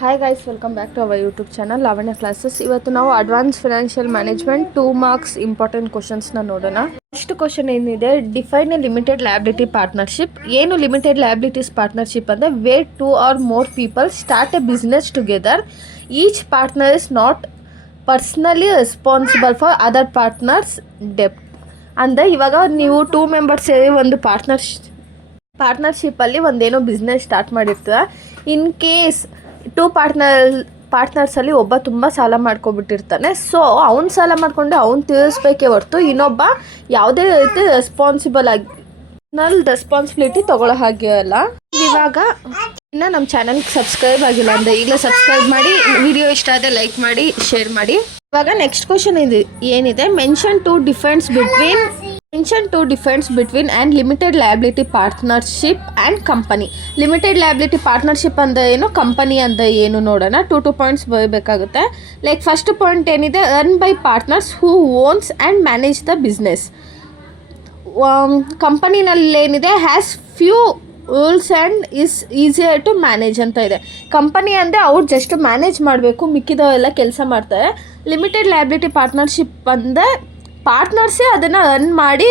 Hi guys, welcome back to our YouTube channel Lavanya classes. ಇವತ್ತು ನಾವು advance financial management 2 marks important ಕ್ವಶನ್ಸ್ನ ನೋಡೋಣ. First question ಏನಿದೆ, define a limited liability partnership. ಏನು limited liabilities partnership ಅಂದರೆ where 2 or more people start a business together. Each partner is not personally responsible for other partners ಡೆಪ್ಟ್. ಅಂದರೆ ಇವಾಗ ನೀವು 2 members ಸೇರಿ ಒಂದು ಪಾರ್ಟ್ನರ್ಶಿಪ್ಪಲ್ಲಿ ಒಂದೇನೋ ಬಿಸ್ನೆಸ್ ಸ್ಟಾರ್ಟ್ ಮಾಡಿರ್ತೀರ. ಇನ್ ಕೇಸ್ 2 ಪಾರ್ಟ್ನರ್ಸಲ್ಲಿ ಒಬ್ಬ ತುಂಬ ಸಾಲ ಮಾಡ್ಕೊಬಿಟ್ಟಿರ್ತಾನೆ. ಸೊ ಅವ್ನು ಸಾಲ ಮಾಡಿಕೊಂಡು ಅವ್ನು ತೀರಿಸ್ಬೇಕೇ ಹೊರತು ಇನ್ನೊಬ್ಬ ಯಾವುದೇ ರೀತಿ ರೆಸ್ಪಾನ್ಸಿಬಿಲಿಟಿ ತೊಗೊಳ್ಳೋ ಹಾಗೆ ಅಲ್ಲ. ಇವಾಗ ಇನ್ನು ನಮ್ಮ ಚಾನಲ್ಗೆ ಸಬ್ಸ್ಕ್ರೈಬ್ ಆಗಿಲ್ಲ ಅಂದರೆ ಈಗಲೇ ಸಬ್ಸ್ಕ್ರೈಬ್ ಮಾಡಿ, ವಿಡಿಯೋ ಇಷ್ಟ ಆದರೆ ಲೈಕ್ ಮಾಡಿ, ಶೇರ್ ಮಾಡಿ. ಇವಾಗ ನೆಕ್ಸ್ಟ್ ಕ್ವಶನ್ ಏನಿದೆ, mention two difference between and limited liability partnership and company. Limited liability partnership ಅಂದರೆ ಏನು, ಕಂಪನಿ ಅಂದರೆ ಏನು ನೋಡೋಣ. 2 ಪಾಯಿಂಟ್ಸ್ ಬರಬೇಕಾಗುತ್ತೆ. ಲೈಕ್ ಫಸ್ಟ್ ಪಾಯಿಂಟ್ ಏನಿದೆ, run by partners who owns and manage the business. ಕಂಪನಿನಲ್ಲಿ ಏನಿದೆ, has few rules and is easier to manage ಅಂತ ಇದೆ. ಕಂಪನಿ ಅಂದರೆ ಅವ್ರು ಜಸ್ಟ್ ಮ್ಯಾನೇಜ್ ಮಾಡಬೇಕು, ಮಿಕ್ಕಿದವೆಲ್ಲ ಕೆಲಸ ಮಾಡ್ತಾರೆ. ಲಿಮಿಟೆಡ್ ಲಯಬಿಲಿಟಿ ಪಾರ್ಟ್ನರ್ಶಿಪ್ ಅಂದರೆ ಪಾರ್ಟ್ನರ್ಸೇ ಅದನ್ನು ರನ್ ಮಾಡಿ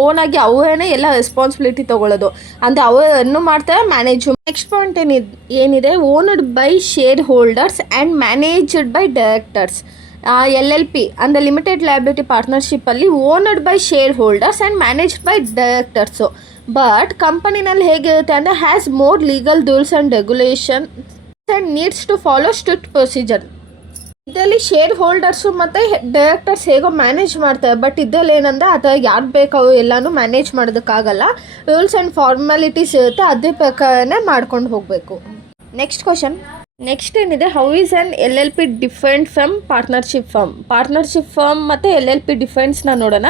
ಓನಾಗಿ ಅವರೇನೇ ಎಲ್ಲ ರೆಸ್ಪಾನ್ಸಿಬಿಲಿಟಿ ತೊಗೊಳ್ಳೋದು. ಅಂದರೆ ಅವರು ರನ್ನು ಮಾಡ್ತಾರೆ, ಮ್ಯಾನೇಜು. ನೆಕ್ಸ್ಟ್ ಪಾಯಿಂಟ್ ಏನಿದೆ, owned by shareholders and managed by directors. LLP ಅಂದರೆ ಲಿಮಿಟೆಡ್ ಲಯಬಿಲಿಟಿ ಪಾರ್ಟ್ನರ್ಶಿಪ್ಪಲ್ಲಿ owned by shareholders and managed by directors. But ಕಂಪನಿನಲ್ಲಿ ಹೇಗಿರುತ್ತೆ ಅಂದರೆ, has more legal rules and regulation and needs to follow strict procedure. ಇದರಲ್ಲಿ shareholders ಮತ್ತು directors ಹೇಗೋ manage ಮಾಡ್ತಾರೆ. But ಇದರಲ್ಲಿ ಏನಂದರೆ, ಅದು ಯಾರು ಬೇಕು ಎಲ್ಲನೂ ಮ್ಯಾನೇಜ್ ಮಾಡೋದಕ್ಕಾಗಲ್ಲ. ರೂಲ್ಸ್ ಆ್ಯಂಡ್ ಫಾರ್ಮಾಲಿಟೀಸ್ ಇರುತ್ತೆ, ಅದೇ ಪ್ರಕಾರನೇ ಮಾಡ್ಕೊಂಡು ಹೋಗಬೇಕು. ನೆಕ್ಸ್ಟ್ ಏನಿದೆ, how is an LLP different from partnership firm ಮತ್ತು LLP ಡಿಫರೆನ್ಸ್ನ ನೋಡೋಣ.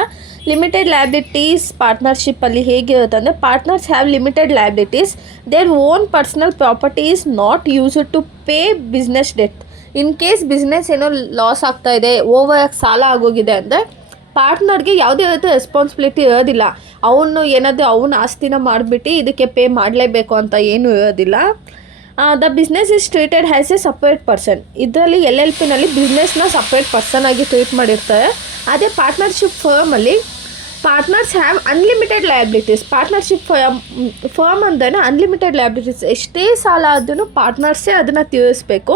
ಲಿಮಿಟೆಡ್ ಲಯಬಿಲಿಟೀಸ್ ಪಾರ್ಟ್ನರ್ಶಿಪ್ಪಲ್ಲಿ ಹೇಗಿರುತ್ತೆ ಅಂದರೆ, partners have limited liabilities, their own personal property is not used to pay business debt. In case business ಏನೋ ಲಾಸ್ ಆಗ್ತಾ ಇದೆ, ಓವರ್ ಸಾಲ ಆಗೋಗಿದೆ ಅಂದರೆ ಪಾರ್ಟ್ನರ್ಗೆ ಯಾವುದೇ ರೀತಿ ರೆಸ್ಪಾನ್ಸಿಬಿಲಿಟಿ ಇರೋದಿಲ್ಲ. ಅವನು ಏನಾದರೂ ಅವನ ಆಸ್ತಿನ ಮಾಡಿಬಿಟ್ಟು ಇದಕ್ಕೆ ಪೇ ಮಾಡಲೇಬೇಕು ಅಂತ ಏನೂ ಇರೋದಿಲ್ಲ. The business is treated as a separate person. ಇದರಲ್ಲಿ LLPನಲ್ಲಿ ಬಿಸ್ನೆಸ್ನ ಸಪ್ರೇಟ್ ಪರ್ಸನ್ ಆಗಿ ಟ್ರೀಟ್ ಮಾಡಿರ್ತಾರೆ. ಅದೇ ಪಾರ್ಟ್ನರ್ಶಿಪ್ ಫರ್ಮಲ್ಲಿ partners have unlimited liabilities. Partnership firm ಅಂದರೆ ಅನ್ಲಿಮಿಟೆಡ್ ಲಯಬಿಲಿಟೀಸ್. ಎಷ್ಟೇ ಸಾಲ ಆದ್ರೂ ಪಾರ್ಟ್ನರ್ಸೇ ಅದನ್ನು ತೀರಿಸಬೇಕು.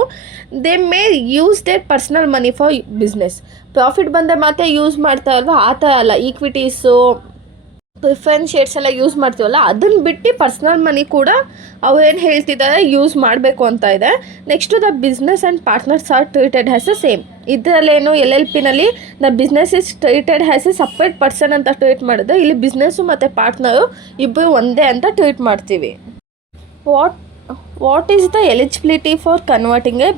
They may use their personal money for business. Profit ಬಂದರೆ ಮಾತ್ರ ಯೂಸ್ ಮಾಡ್ತಾ ಅಲ್ವಾ, ಆ ಥರ ಅಲ್ಲ. ಈಕ್ವಿಟೀಸು, ಪ್ರಿಫರೆನ್ಸ್ ಶೇರ್ಸ್ ಎಲ್ಲ ಯೂಸ್ ಮಾಡ್ತೀವಲ್ಲ, ಅದನ್ನು ಬಿಟ್ಟು ಪರ್ಸ್ನಲ್ ಮನಿ ಕೂಡ ಅವ್ರೇನು ಹೇಳ್ತಿದ್ದಾರೆ ಯೂಸ್ ಮಾಡಬೇಕು ಅಂತ ಇದೆ. Next the business and partners are treated as a same. ಇದರಲ್ಲೇನು LLPನಲ್ಲಿ the business is treated as a separate person ಅಂತ ಟ್ರೀಟ್ ಮಾಡಿದ್ರೆ, ಇಲ್ಲಿ ಬಿಸ್ನೆಸ್ಸು ಮತ್ತು ಪಾರ್ಟ್ನರು ಇಬ್ಬರು ಒಂದೇ ಅಂತ ಟ್ರೀಟ್ ಮಾಡ್ತೀವಿ. What is the eligibility for converting a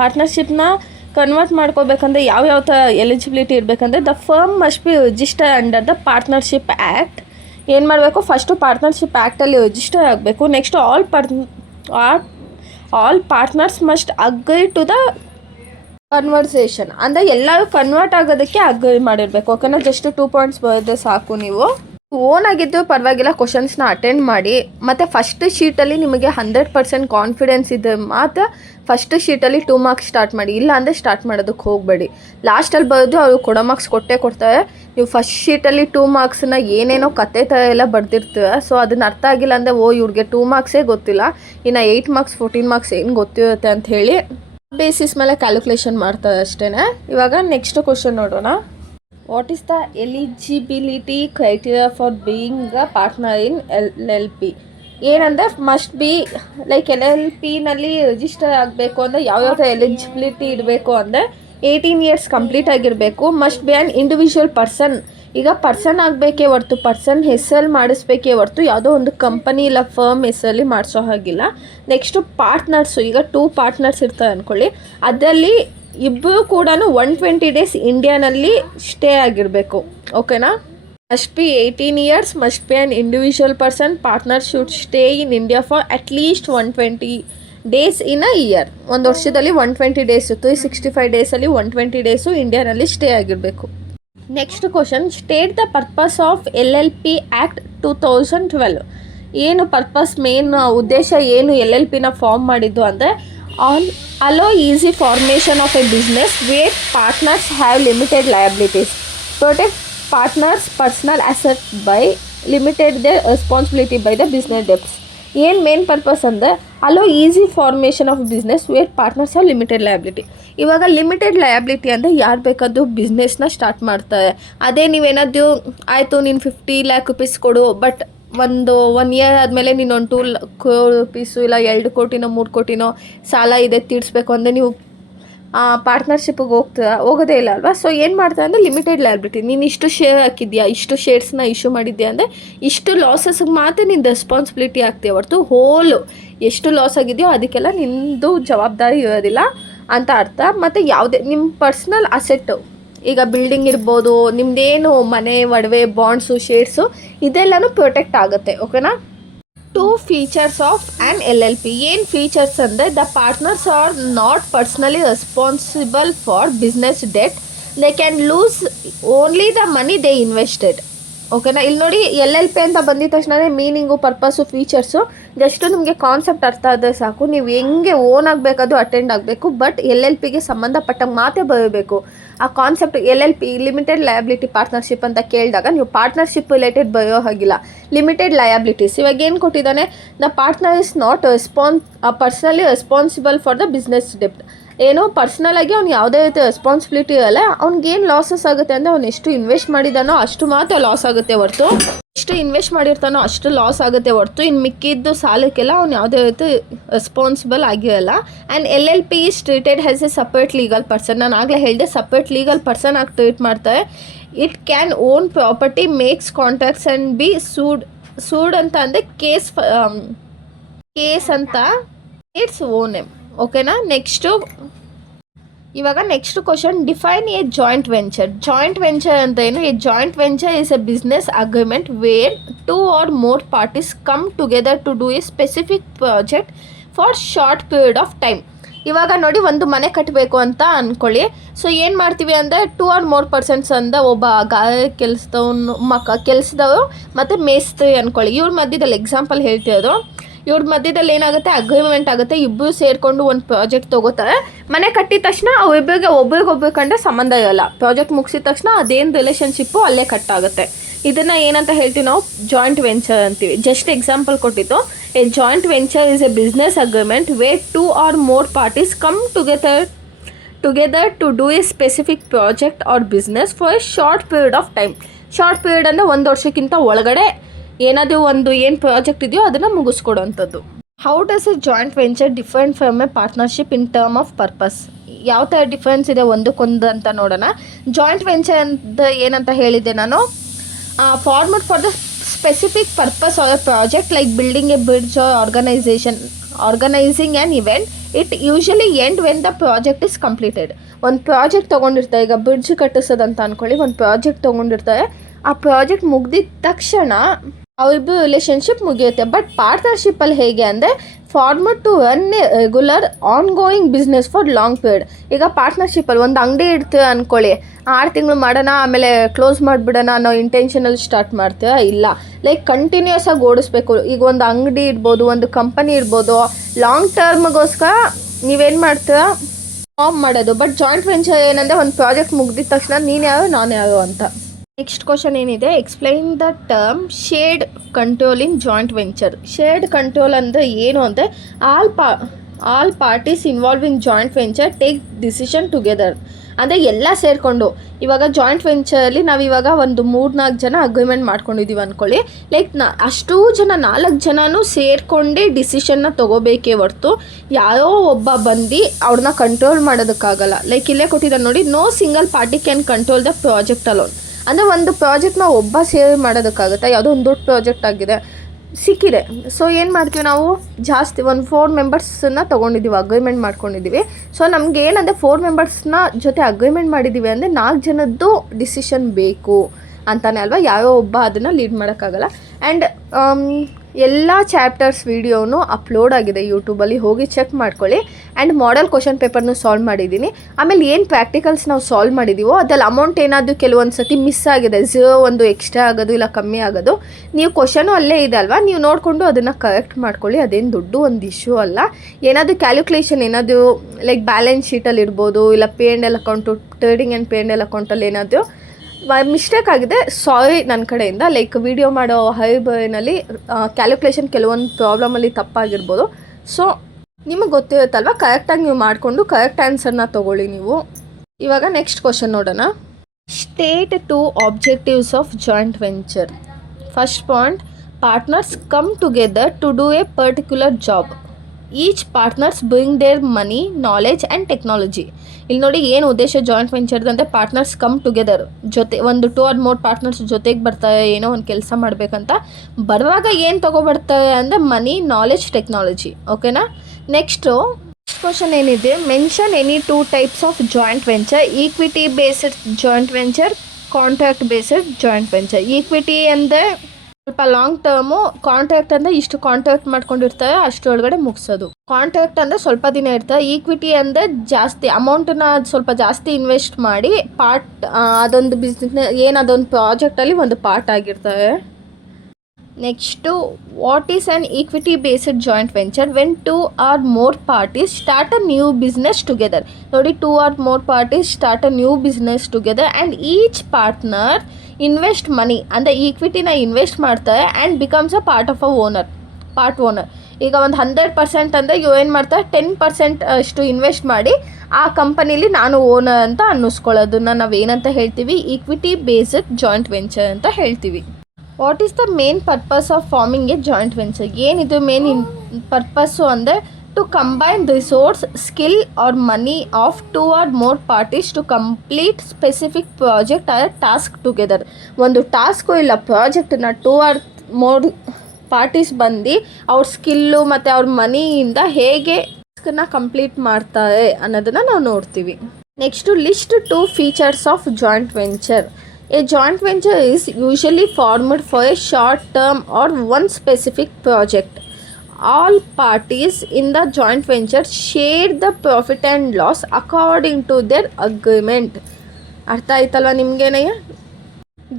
ಪಾರ್ಟ್ನರ್ಶಿಪ್ನ ಕನ್ವರ್ಟ್ ಮಾಡ್ಕೋಬೇಕಂದ್ರೆ ಯಾವ ಥರ ಎಲಿಜಿಬಿಲಿಟಿ ಇರಬೇಕಂದ್ರೆ, the firm must be register under the partnership act. ಏನು ಮಾಡಬೇಕು, ಫಸ್ಟು ಪಾರ್ಟ್ನರ್ಶಿಪ್ ಆ್ಯಕ್ಟಲ್ಲಿ ರಿಜಿಸ್ಟರ್ ಆಗಬೇಕು. Next all partners must agree to the conversation. ಅಂದರೆ ಎಲ್ಲರೂ ಕನ್ವರ್ಟ್ ಆಗೋದಕ್ಕೆ ಅಗ್ರಿ ಮಾಡಿರಬೇಕು. ಓಕೆನಾ, ಜಸ್ಟ್ 2 ಪಾಯಿಂಟ್ಸ್ ಬರೋದೇ ಸಾಕು. ನೀವು ಓನ್ ಆಗಿದ್ದು ಪರವಾಗಿಲ್ಲ, ಕ್ವಶನ್ಸ್ನ ಅಟೆಂಡ್ ಮಾಡಿ. ಮತ್ತು ಫಸ್ಟ್ ಶೀಟಲ್ಲಿ ನಿಮಗೆ 100% ಕಾನ್ಫಿಡೆನ್ಸ್ ಇದೆ ಮಾತ್ರ ಫಸ್ಟ್ ಶೀಟಲ್ಲಿ 2 ಮಾರ್ಕ್ಸ್ ಸ್ಟಾರ್ಟ್ ಮಾಡಿ. ಇಲ್ಲ ಅಂದರೆ ಸ್ಟಾರ್ಟ್ ಮಾಡೋದಕ್ಕೆ ಹೋಗಬೇಡಿ. ಲಾಸ್ಟಲ್ಲಿ ಬರೋದು ಅವರು ಕೊಡೋ ಮಾರ್ಕ್ಸ್ ಕೊಡ್ತಾರೆ. ನೀವು ಫಸ್ಟ್ ಶೀಟಲ್ಲಿ 2 ಮಾರ್ಕ್ಸನ್ನ ಏನೇನೋ ಕತೆ ಥರ ಎಲ್ಲ ಬರ್ದಿರ್ತೀರ. ಸೊ ಅದನ್ನ ಅರ್ಥ ಆಗಿಲ್ಲ ಅಂದರೆ, ಇವ್ರಿಗೆ 2 ಮಾರ್ಕ್ಸೇ ಗೊತ್ತಿಲ್ಲ, ಇನ್ನು 8 ಮಾರ್ಕ್ಸ್ 14 ಮಾರ್ಕ್ಸ್ ಏನು ಗೊತ್ತಿರುತ್ತೆ ಅಂತ ಹೇಳಿ ಬೇಸಿಸ್ ಮೇಲೆ ಕ್ಯಾಲ್ಕುಲೇಷನ್ ಮಾಡ್ತಾರೆ ಅಷ್ಟೇ. ಇವಾಗ ನೆಕ್ಸ್ಟ್ ಕ್ವಶನ್ ನೋಡೋಣ. What is the eligibility criteria for being a partner in LLP? ಏನಂದರೆ, ಮಸ್ಟ್ ಬಿ ಲೈಕ್ LLPನಲ್ಲಿ ರಿಜಿಸ್ಟರ್ ಆಗಬೇಕು ಅಂದರೆ ಯಾವ್ಯಾವ ಎಲಿಜಿಬಿಲಿಟಿ ಇರಬೇಕು ಅಂದರೆ, 18 years ಕಂಪ್ಲೀಟ್ ಆಗಿರಬೇಕು. Must be an individual person. ಈಗ ಪರ್ಸನ್ ಆಗಬೇಕೇ ಹೊರ್ತು, ಪರ್ಸನ್ ಹೆಸರಲ್ಲಿ ಮಾಡಿಸ್ಬೇಕೇ ಹೊರ್ತು ಯಾವುದೋ ಒಂದು ಕಂಪನಿ ಇಲ್ಲ ಫರ್ಮ್ ಹೆಸರಲ್ಲಿ ಮಾಡಿಸೋ ಹಾಗಿಲ್ಲ. ನೆಕ್ಸ್ಟು ಪಾರ್ಟ್ನರ್ಸು, ಈಗ 2 ಪಾರ್ಟ್ನರ್ಸ್ ಇರ್ತಾರೆ ಅಂದ್ಕೊಳ್ಳಿ, ಅದರಲ್ಲಿ ಇಬ್ಬರು ಕೂಡ 120 days ಇಂಡಿಯಾನಲ್ಲಿ ಸ್ಟೇ ಆಗಿರಬೇಕು. ಓಕೆನಾ, must be 18 years, must be an individual person. Partner should stay in India for at least 120 days in a year. ಒಂದು ವರ್ಷದಲ್ಲಿ 120 days, 365 daysಲ್ಲಿ 120 days ಇಂಡಿಯಾನಲ್ಲಿ ಸ್ಟೇ ಆಗಿರಬೇಕು. Next question, state the purpose of LLP act 2012. ಏನು purpose, main ಉದ್ದೇಶ ಏನು LLPನ form ಮಾಡಿದ್ದು ಅಂದರೆ, on allow easy formation of a business where partners have limited liabilities, protect partners personal asset by limited their responsibility by the business debts. ಏನು main purpose ಅಂದರೆ allow easy formation of business where partners are limited liability. ಇವಾಗ limited liability ಅಂದರೆ ಯಾರು ಬೇಕಾದರೂ ಬಿಸ್ನೆಸ್ನ start ಮಾಡ್ತಾರೆ. ಅದೇ ನೀವೇನಾದರೂ ಆಯಿತು ನೀನು 50 ಲ್ಯಾಕ್ ರುಪೀಸ್ ಕೊಡು, ಬಟ್ ಒನ್ ಇಯರ್ ಆದಮೇಲೆ ನೀನು ಒಂದು 2 crore ರುಪೀಸು ಇಲ್ಲ 2 ಕೋಟಿನೋ 3 ಕೋಟಿನೋ ಸಾಲ ಇದೆ ತೀರಿಸ್ಬೇಕು ಅಂದರೆ ನೀವು ಪಾರ್ಟ್ನರ್ಶಿಪ್ಪಿಗೆ ಹೋಗೋದೇ ಇಲ್ಲ ಅಲ್ವಾ. ಸೊ ಏನು ಮಾಡ್ತಾರೆ ಅಂದರೆ ಲಿಮಿಟೆಡ್ ಲಯಬಿಲಿಟಿ. ನೀನು ಇಷ್ಟು ಶೇರ್ ಹಾಕಿದ್ಯಾ, ಇಷ್ಟು ಶೇರ್ಸ್ನ ಇಶ್ಯೂ ಮಾಡಿದ್ಯಾ ಅಂದರೆ ಇಷ್ಟು ಲಾಸಸ್ಗೆ ಮಾತ್ರ ನಿನ್ನ ರೆಸ್ಪಾನ್ಸಿಬಿಲಿಟಿ ಆಗ್ತೀಯ ಹೊರತು ಹೋಲು ಎಷ್ಟು ಲಾಸ್ ಆಗಿದೆಯೋ ಅದಕ್ಕೆಲ್ಲ ನಿಮ್ಮದು ಜವಾಬ್ದಾರಿ ಇರೋದಿಲ್ಲ ಅಂತ ಅರ್ಥ. ಮತ್ತು ಯಾವುದೇ ನಿಮ್ಮ ಪರ್ಸ್ನಲ್ ಅಸೆಟ್ಟು, ಈಗ ಬಿಲ್ಡಿಂಗ್ ಇರ್ಬೋದು, ನಿಮ್ಮದೇನು ಮನೆ ಒಡವೆ ಬಾಂಡ್ಸು ಶೇರ್ಸು ಇದೆಲ್ಲನೂ ಪ್ರೊಟೆಕ್ಟ್ ಆಗುತ್ತೆ. ಓಕೆನಾ. 2 features of an LLP. ಏನು ಫೀಚರ್ಸ್ ಅಂದರೆ the partners are not personally responsible for business debt, they can lose only the money they invested. ಓಕೆನಾ. ಇಲ್ಲಿ ನೋಡಿ LLP ಅಂತ ಬಂದಿದ ತಕ್ಷಣ ಮೀನಿಂಗು ಪರ್ಪಸ್ಸು ಫೀಚರ್ಸು ಜಸ್ಟ್ ನಿಮಗೆ ಕಾನ್ಸೆಪ್ಟ್ ಅರ್ಥ ಆದರೆ ಸಾಕು. ನೀವು ಹೆಂಗೆ ಓನ್ ಆಗಬೇಕಾದ್ರು ಅಟೆಂಡ್ ಆಗಬೇಕು, ಬಟ್ LLPಗೆ ಸಂಬಂಧಪಟ್ಟಂಗೆ ಮಾತೇ ಬರಬೇಕು. ಆ concept LLP limited liability partnership ಅಂತ ಕೇಳಿದಾಗ ನೀವು ಪಾರ್ಟ್ನರ್ಶಿಪ್ ರಿಲೇಟೆಡ್ ಬರೋ ಹಾಗಿಲ್ಲ. ಲಿಮಿಟೆಡ್ ಲಯಬಿಲಿಟೀಸ್ ಇವಾಗ ಏನು ಕೊಟ್ಟಿದ್ದಾನೆ, the partner is not personally responsible for the business ಡೆಪ್ಟ್. ಏನೋ ಪರ್ಸ್ನಲಾಗಿ ಅವ್ನು ಯಾವುದೇ ರೀತಿ ರೆಸ್ಪಾನ್ಸಿಬಿಲಿಟಿ ಇರಲ್ಲ. ಅವ್ನಿಗೇನು ಲಾಸಸ್ ಆಗುತ್ತೆ ಅಂದರೆ ಅವ್ನು ಎಷ್ಟು ಇನ್ವೆಸ್ಟ್ ಮಾಡಿದಾನೋ ಅಷ್ಟು ಮಾತ್ರ ಲಾಸ್ ಆಗುತ್ತೆ ಹೊರತು, ಎಷ್ಟು ಇನ್ವೆಸ್ಟ್ ಮಾಡಿರ್ತಾನೋ ಅಷ್ಟು ಲಾಸ್ ಆಗುತ್ತೆ ಹೊರತು ಇನ್ನು ಮಿಕ್ಕಿದ್ದು ಸಾಲಕ್ಕೆಲ್ಲ ಅವ್ನು ಯಾವುದೇ ರೀತಿ ರೆಸ್ಪಾನ್ಸಿಬಲ್ ಆಗಿರಲ್ಲ. And LLP is treated as a separate legal person. ನಾನು ಆಗಲೇ ಹೇಳಿದೆ ಸಪ್ರೇಟ್ ಲೀಗಲ್ ಪರ್ಸನ್ ಆಗಿ ಟ್ರೀಟ್ ಮಾಡ್ತಾರೆ. It can own property, makes contracts and be sued ಅಂತ ಅಂದರೆ ಕೇಸ್ ಅಂತ ಇಟ್ಸ್ ಓನ್ ನೇಮ್. ಓಕೆನಾ. Next question, define a joint venture. Joint venture ಅಂತ ಏನು? A joint venture is a business agreement where 2 or more parties come together to do a specific project for short period of time. ಇವಾಗ ನೋಡಿ, ಒಂದು ಮನೆ ಕಟ್ಟಬೇಕು ಅಂತ ಅಂದ್ಕೊಳ್ಳಿ. So ಏನು ಮಾಡ್ತೀವಿ ಅಂದರೆ 2 or more persons ಅಂದ ಒಬ್ಬ ಕೆಲಸದವರು ಮತ್ತು ಮೇಸ್ತ್ರಿ ಅಂದ್ಕೊಳ್ಳಿ. ಇವ್ರ ಮಧ್ಯದಲ್ಲಿ ಎಕ್ಸಾಂಪಲ್ ಹೇಳ್ತಿರೋದು. ಇವ್ರ ಮಧ್ಯದಲ್ಲಿ ಏನಾಗುತ್ತೆ, ಅಗ್ರಿಮೆಂಟ್ ಆಗುತ್ತೆ. ಇಬ್ಬರು ಸೇರಿಕೊಂಡು ಒಂದು ಪ್ರಾಜೆಕ್ಟ್ ತೊಗೋತಾರೆ. ಮನೆ ಕಟ್ಟಿದ ತಕ್ಷಣ ಒಬ್ರಿಗೊಬ್ರು ಕಂಡ್ರೆ ಸಂಬಂಧ ಇರೋಲ್ಲ. ಪ್ರಾಜೆಕ್ಟ್ ಮುಗಿಸಿದ ತಕ್ಷಣ ಅದೇನು ರಿಲೇಷನ್ಶಿಪ್ಪು ಅಲ್ಲೇ ಕಟ್ ಆಗುತ್ತೆ. ಇದನ್ನು ಏನಂತ ಹೇಳ್ತೀವಿ ನಾವು? ಜಾಯಿಂಟ್ ವೆಂಚರ್ ಅಂತೀವಿ. ಜಸ್ಟ್ ಎಕ್ಸಾಂಪಲ್ ಕೊಟ್ಟಿದ್ದು. A joint venture is a business agreement where 2 or more parties come together to do a specific project or business for a short period of time. Short period ಅಂದರೆ 1 ವರ್ಷಕ್ಕಿಂತ ಒಳಗಡೆ ಏನಾದರೂ ಒಂದು ಏನು project ಇದೆಯೋ ಅದನ್ನು ಮುಗಿಸ್ಕೊಡೋವಂಥದ್ದು. How does a joint venture different from a partnership in term of purpose? ಯಾವ ಥರ ಡಿಫ್ರೆನ್ಸ್ ಇದೆ ಒಂದಕ್ಕೊಂದು ಅಂತ ನೋಡೋಣ. ಜಾಯಿಂಟ್ ವೆಂಚರ್ ಅಂತ ಏನಂತ ಹೇಳಿದ್ದೆ ನಾನು, formed for the specific purpose or a project like building a bridge or organizing an event. It usually ends when the project is completed. ಒಂದು ಪ್ರಾಜೆಕ್ಟ್ ತೊಗೊಂಡಿರ್ತಾರೆ, ಈಗ ಬ್ರಿಡ್ಜ್ ಕಟ್ಟಿಸೋದಂತ ಅಂದ್ಕೊಳ್ಳಿ. ಒಂದು ಪ್ರಾಜೆಕ್ಟ್ ತೊಗೊಂಡಿರ್ತಾರೆ, ಆ ಪ್ರಾಜೆಕ್ಟ್ ಮುಗ್ದಿದ ತಕ್ಷಣ ಅವರಿಬ್ಬರು ರಿಲೇಷನ್ಶಿಪ್ ಮುಗಿಯುತ್ತೆ. ಬಟ್ ಪಾರ್ಟ್ನರ್ಶಿಪ್ಪಲ್ಲಿ ಹೇಗೆ ಅಂದರೆ formed to run a regular ongoing business for long period. ಈಗ ಪಾರ್ಟ್ನರ್ಶಿಪ್ಪಲ್ಲಿ ಒಂದು ಅಂಗಡಿ ಇಡ್ತೀರ ಅಂದ್ಕೊಳ್ಳಿ, 6 ತಿಂಗಳು ಮಾಡೋಣ ಆಮೇಲೆ ಕ್ಲೋಸ್ ಮಾಡಿಬಿಡೋಣ ಅನ್ನೋ ಇಂಟೆನ್ಷನಲ್ಲಿ ಸ್ಟಾರ್ಟ್ ಮಾಡ್ತೀರಾ? ಇಲ್ಲ, ಲೈಕ್ ಕಂಟಿನ್ಯೂಸ್ ಆಗಿ ಓಡಿಸ್ಬೇಕು. ಈಗ ಒಂದು ಅಂಗಡಿ ಇಡ್ಬೋದು, ಒಂದು ಕಂಪನಿ ಇಡ್ಬೋದು, ಲಾಂಗ್ ಟರ್ಮ್ಗೋಸ್ಕರ ನೀವೇನು ಮಾಡ್ತೀರಾ? ಫಾರ್ಮ್ ಮಾಡೋದು. ಬಟ್ ಜಾಯಿಂಟ್ ವೆಂಚರ್ ಏನಂದರೆ ಒಂದು ಪ್ರಾಜೆಕ್ಟ್ ಮುಗ್ದಿದ ತಕ್ಷಣ ನೀನು ಯಾರು ನಾನು ಯಾರು ಅಂತ. ನೆಕ್ಸ್ಟ್ ಕ್ವಶನ್ ಏನಿದೆ, explain the term shared control in joint venture. Shared control ಅಂದರೆ ಏನು ಅಂದರೆ all parties involving joint venture take decision together. ಅಂದರೆ ಎಲ್ಲ ಸೇರಿಕೊಂಡು, ಇವಾಗ ಜಾಯಿಂಟ್ ವೆಂಚರಲ್ಲಿ ನಾವು ಇವಾಗ ಒಂದು 3-4 ಜನ ಅಗ್ರಿಮೆಂಟ್ ಮಾಡ್ಕೊಂಡಿದ್ದೀವಿ ಅಂದ್ಕೊಳ್ಳಿ. ಲೈಕ್ ಅಷ್ಟೂ ಜನ 4 ಜನನೂ ಸೇರಿಕೊಂಡೇ ಡಿಸಿಷನ್ನ ತೊಗೋಬೇಕೇ ಹೊರ್ತು ಯಾರೋ ಒಬ್ಬ ಬಂದು ಅವ್ರನ್ನ ಕಂಟ್ರೋಲ್ ಮಾಡೋದಕ್ಕಾಗಲ್ಲ. ಲೈಕ್ ಇಲ್ಲೇ ಕೊಟ್ಟಿದ್ದಾರೆ ನೋಡಿ, no single party can control the project alone. ಅಂದರೆ ಒಂದು ಪ್ರಾಜೆಕ್ಟ್ನ ಒಬ್ಬ ಸೇರ್ ಮಾಡೋದಕ್ಕಾಗುತ್ತೆ. ಯಾವುದೋ ಒಂದು ದೊಡ್ಡ ಪ್ರಾಜೆಕ್ಟ್ ಆಗಿದೆ, ಸಿಕ್ಕಿದೆ. ಸೊ ಏನು ಮಾಡ್ತೀವಿ ನಾವು, ಜಾಸ್ತಿ ಒಂದು 4 ಮೆಂಬರ್ಸನ್ನ ತೊಗೊಂಡಿದ್ದೀವಿ, ಅಗ್ರಿಮೆಂಟ್ ಮಾಡ್ಕೊಂಡಿದ್ದೀವಿ. ಸೊ ನಮ್ಗೆ ಏನಂದರೆ 4 ಮೆಂಬರ್ಸ್ನ ಜೊತೆ ಅಗ್ರಿಮೆಂಟ್ ಮಾಡಿದ್ದೀವಿ ಅಂದರೆ 4 ಜನದ್ದು ಡಿಸಿಷನ್ ಬೇಕು ಅಂತಾನೆ ಅಲ್ವಾ. ಯಾರೋ ಒಬ್ಬ ಅದನ್ನು ಲೀಡ್ ಮಾಡೋಕ್ಕಾಗಲ್ಲ. ಆ್ಯಂಡ್ ಎಲ್ಲ ಚಾಪ್ಟರ್ಸ್ ವೀಡಿಯೋನು ಅಪ್ಲೋಡ್ ಆಗಿದೆ ಯೂಟ್ಯೂಬಲ್ಲಿ, ಹೋಗಿ ಚೆಕ್ ಮಾಡ್ಕೊಳ್ಳಿ. ಆ್ಯಂಡ್ ಮಾಡೆಲ್ ಕ್ವಶನ್ ಪೇಪರ್ನು ಸಾಲ್ವ್ ಮಾಡಿದ್ದೀನಿ. ಆಮೇಲೆ ಏನು ಪ್ರಾಕ್ಟಿಕಲ್ಸ್ ನಾವು ಸಾಲ್ವ್ ಮಾಡಿದ್ದೀವೋ ಅದ್ರಲ್ಲಿ ಅಮೌಂಟ್ ಏನಾದರೂ ಕೆಲವೊಂದು ಸತಿ ಮಿಸ್ ಆಗಿದೆ, ಒಂದು ಎಕ್ಸ್ಟ್ರಾ ಆಗೋದು ಇಲ್ಲ ಕಮ್ಮಿ ಆಗೋದು, ನೀವು ಕ್ವಶನು ಅಲ್ಲೇ ಇದೆ ಅಲ್ವಾ, ನೀವು ನೋಡಿಕೊಂಡು ಅದನ್ನು ಕರೆಕ್ಟ್ ಮಾಡ್ಕೊಳ್ಳಿ. ಅದೇನು ದೊಡ್ಡ ಒಂದು ಇಶ್ಯೂ ಅಲ್ಲ. ಏನಾದರೂ ಕ್ಯಾಲ್ಕುಲೇಷನ್ ಏನಾದರೂ ಲೈಕ್ ಬ್ಯಾಲೆನ್ಸ್ ಶೀಟಲ್ಲಿ ಇರ್ಬೋದು, ಇಲ್ಲ pay and L account, trading and pay and L ಅಕೌಂಟಲ್ಲಿ ಏನಾದರೂ ಮಿಸ್ಟೇಕ್ ಆಗಿದೆ, ಸಾರಿ ನನ್ನ ಕಡೆಯಿಂದ. ಲೈಕ್ ವಿಡಿಯೋ ಮಾಡೋ ಹೈಬೈನಲ್ಲಿ ಕ್ಯಾಲ್ಕುಲೇಷನ್ ಕೆಲವೊಂದು ಪ್ರಾಬ್ಲಮಲ್ಲಿ ತಪ್ಪಾಗಿರ್ಬೋದು. ಸೊ ನಿಮಗೆ ಗೊತ್ತಿರುತ್ತಲ್ವ, ಕರೆಕ್ಟಾಗಿ ನೀವು ಮಾಡಿಕೊಂಡು ಕರೆಕ್ಟ್ ಆನ್ಸರ್ನ ತೊಗೊಳ್ಳಿ ನೀವು. ಇವಾಗ ನೆಕ್ಸ್ಟ್ ಕ್ವಶನ್ ನೋಡೋಣ. State 2 objectives of joint venture. First point, partners come together to do a particular job. Each partners bring their money, knowledge and technology. ಇಲ್ಲಿ ನೋಡಿ ಏನು ಉದ್ದೇಶ ಜಾಯಿಂಟ್ ವೆಂಚರ್ದಂತೆ, ಪಾರ್ಟ್ನರ್ಸ್ ಕಮ್ ಟುಗೆದರ್, ಜೊತೆ ಒಂದು 2 or more ಪಾರ್ಟ್ನರ್ಸ್ ಜೊತೆಗೆ ಬರ್ತಾರೆ ಏನೋ ಒಂದು ಕೆಲಸ ಮಾಡಬೇಕಂತ. ಬರುವಾಗ ಏನು ತೊಗೊಬರ್ತಾರೆ ಅಂದರೆ ಮನಿ, ನಾಲೆಜ್, ಟೆಕ್ನಾಲಜಿ. ಓಕೆನಾ. ನೆಕ್ಸ್ಟು ಕ್ವಶನ್ ಏನಿದೆ, mention any 2 types of joint venture. Equity based joint venture, contract based joint venture. Equity ಅಂದರೆ ಸ್ವಲ್ಪ ಲಾಂಗ್ ಟರ್ಮು, ಕಾಂಟ್ರಾಕ್ಟ್ ಅಂದರೆ ಇಷ್ಟು ಕಾಂಟ್ರಾಕ್ಟ್ ಮಾಡ್ಕೊಂಡಿರ್ತಾರೆ ಅಷ್ಟರೊಳಗಡೆ ಮುಗಿಸೋದು. ಕಾಂಟ್ರಾಕ್ಟ್ ಅಂದರೆ ಸ್ವಲ್ಪ ದಿನ ಇರ್ತಾರೆ. ಈಕ್ವಿಟಿ ಅಂದರೆ ಜಾಸ್ತಿ ಅಮೌಂಟನ್ನ ಸ್ವಲ್ಪ ಜಾಸ್ತಿ ಇನ್ವೆಸ್ಟ್ ಮಾಡಿ ಅದೊಂದು ಬಿಸ್ನೆಸ್ ಅದೊಂದು ಪ್ರಾಜೆಕ್ಟಲ್ಲಿ ಒಂದು ಪಾರ್ಟ್ ಆಗಿರ್ತಾರೆ. Next, what is an equity based joint venture? When 2 or more parties start a new business together. ನೋಡಿ, 2 or more parties start a new business together and each partner invest money, ಅಂದರೆ ಈಕ್ವಿಟಿನ invest ಮಾಡ್ತಾರೆ and becomes a part owner. ಈಗ ಒಂದು 100% ಅಂದರೆ ಇವು ಏನು ಮಾಡ್ತಾರೆ, 10% ಅಷ್ಟು ಇನ್ವೆಸ್ಟ್ ಮಾಡಿ ಆ ಕಂಪನಿಲಿ ನಾನು ಓನರ್ ಅಂತ ಅನ್ನಿಸ್ಕೊಳ್ಳೋದನ್ನ ನಾವೇನಂತ ಹೇಳ್ತೀವಿ, ಈಕ್ವಿಟಿ ಬೇಸ್ಡ್ ಜಾಯಿಂಟ್ ವೆಂಚರ್ ಅಂತ ಹೇಳ್ತೀವಿ. What is the main purpose of forming a joint venture? ಏನಿದು ಮೇನ್ ಪರ್ಪಸ್ಸು ಅಂದರೆ to combine resource, skill or money of 2 or more parties to complete specific project or task together. ಒಂದು task ಇಲ್ಲ ಪ್ರಾಜೆಕ್ಟನ್ನ 2 or more parties ಬಂದು ಅವ್ರ skill ಮತ್ತು ಅವ್ರ ಮನಿಯಿಂದ ಹೇಗೆ ಟಾಸ್ಕನ್ನು ಕಂಪ್ಲೀಟ್ ಮಾಡ್ತಾರೆ ಅನ್ನೋದನ್ನು ನಾವು ನೋಡ್ತೀವಿ. Next, list 2 features of joint venture. A joint venture is usually formed for a short term or one specific project. All parties in the joint venture share the profit and loss according to their agreement. ಅರ್ಥ ಆಯ್ತಲ್ವ ನಿಮಗೇನಯ್ಯ?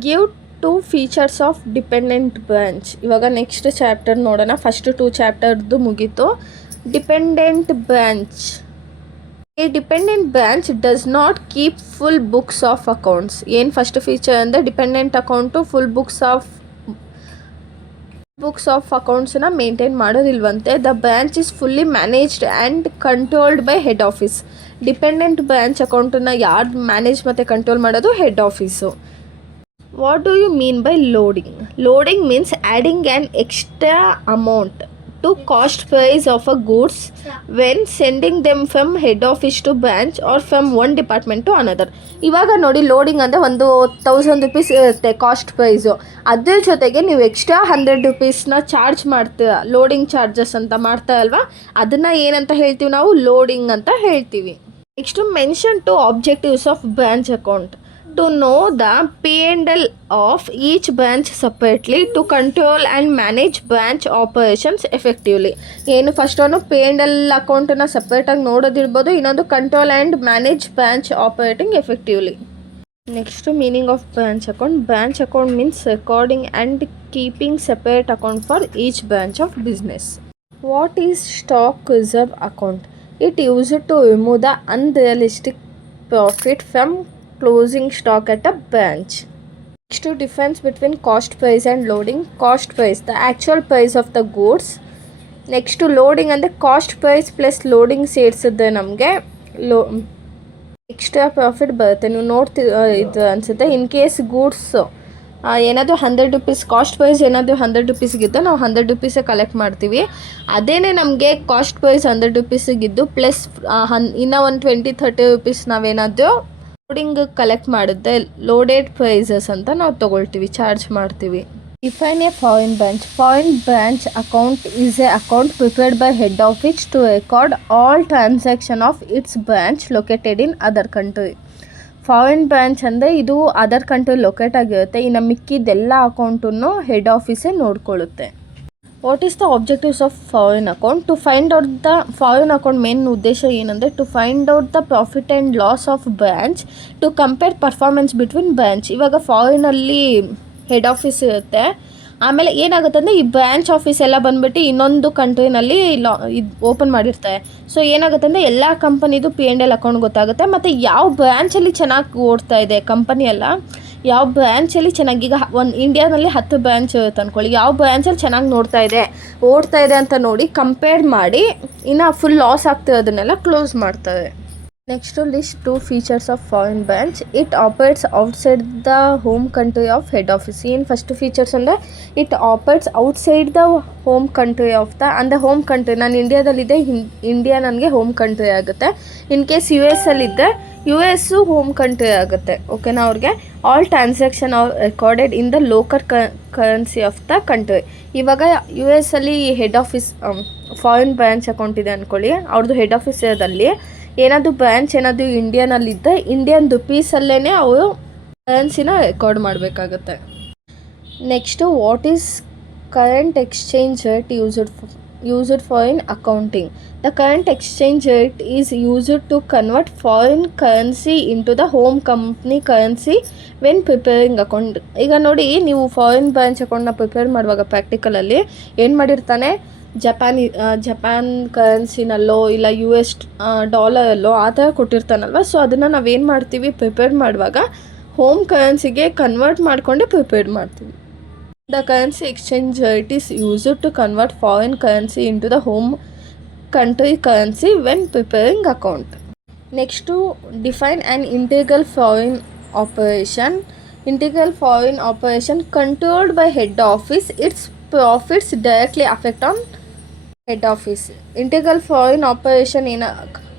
Give 2 features of dependent branch. ಇವಾಗ next chapter ನೋಡೋಣ. First 2 ಚಾಪ್ಟರ್ದು ಮುಗೀತು. Dependent branch. A dependent branch does not keep full books of accounts. ಏನು first feature ಅಂದರೆ dependent account full books of ಅಕೌಂಟ್ಸನ್ನ ಮೇಂಟೈನ್ ಮಾಡೋದಿಲ್ವಂತೆ. The branch is fully managed and controlled by head office. Dependent branch ಅಕೌಂಟನ್ನು ಯಾರು manage ಮತ್ತು control ಮಾಡೋದು? Head office. What do you mean by loading? Loading means adding an extra amount to cost price of a goods when sending them from head office to branch or from one department to another. ಇವಾಗ ನೋಡಿ, loading ಅಂದರೆ ಒಂದು 1000 rupees ಇರುತ್ತೆ cost price. ಅದ್ರ ಜೊತೆಗೆ ನೀವು extra 100 rupeesನ charge ಮಾಡ್ತೀರ, loading charges ಅಂತ ಮಾಡ್ತಾರಲ್ವ, ಅದನ್ನು ಏನಂತ ಹೇಳ್ತೀವಿ ನಾವು? ಲೋಡಿಂಗ್ ಅಂತ ಹೇಳ್ತೀವಿ. Next, mention 2 objectives of branch account. To know the P&L of each branch separately to control and manage branch operations effectively. ಏನು ಫಸ್ಟ್ ಒನ್ P&L ಅಕೌಂಟನ್ನು ಸಪ್ರೇಟಾಗಿ ನೋಡೋದಿರ್ಬೋದು, ಇನ್ನೊಂದು control and manage branch operating effectively. Next, meaning of branch account. Branch account means recording and keeping separate account for each branch of business. What is stock reserve account? It used to remove the unrealistic profit from closing stock at a branch. Next, difference between cost price and loading. Cost price, the actual price of the goods. Next, loading and the cost price plus loading ಸೇರಿಸಿದ್ರೆ ನಮಗೆ extra profit ಬರುತ್ತೆ. ನೀವು ಇದು ಅನಿಸುತ್ತೆ. In case goods ಏನಾದರೂ 100 rupees cost price ಏನಾದರೂ 100 rupeesಗಿದ್ದು ನಾವು 100 rupees collect ಮಾಡ್ತೀವಿ. ಅದೇನೇ ನಮಗೆ ಕಾಸ್ಟ್ ಪ್ರೈಸ್ 100 rupeesಗಿದ್ದು ಪ್ಲಸ್ ಇನ್ನೂ ಒಂದು 20-30 rupees ನಾವೇನಾದರೂ ಲೋಡಿಂಗ್ ಕಲೆಕ್ಟ್ ಮಾಡುತ್ತೆ, ಲೋಡೆಡ್ ಪ್ರೈಸಸ್ ಅಂತ ನಾವು ತೊಗೊಳ್ತೀವಿ, ಚಾರ್ಜ್ ಮಾಡ್ತೀವಿ. Define a foreign branch. Foreign branch account is a account prepared by head office to record all transaction of its branch located in other country. Foreign branch ಅಂದರೆ ಇದು other country locate ಆಗಿರುತ್ತೆ. ಇನ್ನು ಮಿಕ್ಕಿದ್ದೆಲ್ಲ ಅಕೌಂಟನ್ನು head ಆಫೀಸೇ ನೋಡ್ಕೊಳ್ಳುತ್ತೆ. What is the objectives of foreign account? To find out the foreign account main ಉದ್ದೇಶ ಏನಂದರೆ to find out the profit and loss of branch, to compare performance between branch. ಇವಾಗ ಫಾರಿನಲ್ಲಿ ಹೆಡ್ ಆಫೀಸ್ ಇರುತ್ತೆ, ಆಮೇಲೆ ಏನಾಗುತ್ತೆ ಅಂದರೆ ಈ ಬ್ರ್ಯಾಂಚ್ ಆಫೀಸ್ ಎಲ್ಲ ಬಂದುಬಿಟ್ಟು ಇನ್ನೊಂದು ಕಂಟ್ರಿನಲ್ಲಿ ಇದು ಓಪನ್ ಮಾಡಿರ್ತಾರೆ. ಸೊ ಏನಾಗುತ್ತೆ ಅಂದರೆ ಎಲ್ಲ ಕಂಪನಿದು P&L ಅಕೌಂಟ್ ಗೊತ್ತಾಗುತ್ತೆ, ಮತ್ತು ಯಾವ ಬ್ರ್ಯಾಂಚಲ್ಲಿ ಚೆನ್ನಾಗಿ ಓಡ್ತಾ ಇದೆ ಕಂಪನಿ ಎಲ್ಲ, ಯಾವ ಬ್ರ್ಯಾಂಚಲ್ಲಿ ಚೆನ್ನಾಗಿ, ಈಗ ಒಂದು ಇಂಡಿಯಾದಲ್ಲಿ 10 ಬ್ರ್ಯಾಂಚ್ ಇರುತ್ತೆ ಅಂದ್ಕೊಳ್ಳಿ, ಯಾವ ಬ್ರ್ಯಾಂಚಲ್ಲಿ ಚೆನ್ನಾಗಿ ಓಡ್ತಾ ಇದೆ ಅಂತ ನೋಡಿ ಕಂಪೇರ್ ಮಾಡಿ ಇನ್ನು ಫುಲ್ ಲಾಸ್ ಆಗ್ತಿರೋದನ್ನೆಲ್ಲ ಕ್ಲೋಸ್ ಮಾಡ್ತಾರೆ. Next list 2 features of foreign branch. It operates outside the home country of head office. ಏನು ಫಸ್ಟ್ ಫೀಚರ್ಸ್ ಅಂದರೆ it operates outside the home country of the, ಅಂದರೆ ಹೋಮ್ ಕಂಟ್ರಿ ನಾನು ಇಂಡಿಯಾದಲ್ಲಿದ್ದೆ, India ನನಗೆ home country ಆಗುತ್ತೆ. In case US ಅಲ್ಲಿದ್ದೆ US home country ಆಗುತ್ತೆ. ಓಕೆನಾ? ಅವ್ರಿಗೆ all transaction are recorded in the local currency of the country. ಇವಾಗ US ಅಲ್ಲಿ head office foreign branch account ಇದೆ ಅಂದ್ಕೊಳ್ಳಿ, ಅವ್ರದ್ದು ಹೆಡ್ ಆಫೀಸ್ ಇರೋದಲ್ಲಿ ಏನಾದರೂ ಬ್ರಾಂಚ್ ಏನಾದರೂ ಇಂಡಿಯಾನಲ್ಲಿದ್ದರೆ ಇಂಡಿಯನ್ ರುಪೀಸಲ್ಲೇ ಅವರು ಕರೆನ್ಸಿನ ರೆಕಾರ್ಡ್ ಮಾಡಬೇಕಾಗತ್ತೆ. Next what is current exchange rate used for in accounting? The current exchange rate is used to convert foreign currency into the home company currency when preparing account. ಈಗ ನೋಡಿ, ನೀವು foreign branch ಅಕೌಂಟ್ನ prepare ಮಾಡುವಾಗ ಪ್ರಾಕ್ಟಿಕಲಲ್ಲಿ ಏನು ಮಾಡಿರ್ತಾನೆ, Japan ಕರೆನ್ಸಿನಲ್ಲೋ ಇಲ್ಲ US ಡಾಲರಲ್ಲೋ ಆ ಥರ ಕೊಟ್ಟಿರ್ತಾನಲ್ವ. ಸೊ ಅದನ್ನು ನಾವೇನು ಮಾಡ್ತೀವಿ, ಪ್ರಿಪೇರ್ ಮಾಡುವಾಗ ಹೋಮ್ ಕರೆನ್ಸಿಗೆ ಕನ್ವರ್ಟ್ ಮಾಡಿಕೊಂಡೆ ಪ್ರಿಪೇರ್ ಮಾಡ್ತೀವಿ. The currency exchange rate is used to convert foreign currency into the home country currency when preparing account. Next define an integral foreign operation. Integral foreign operation controlled by head office, its profits directly affect on head office. Integral foreign operation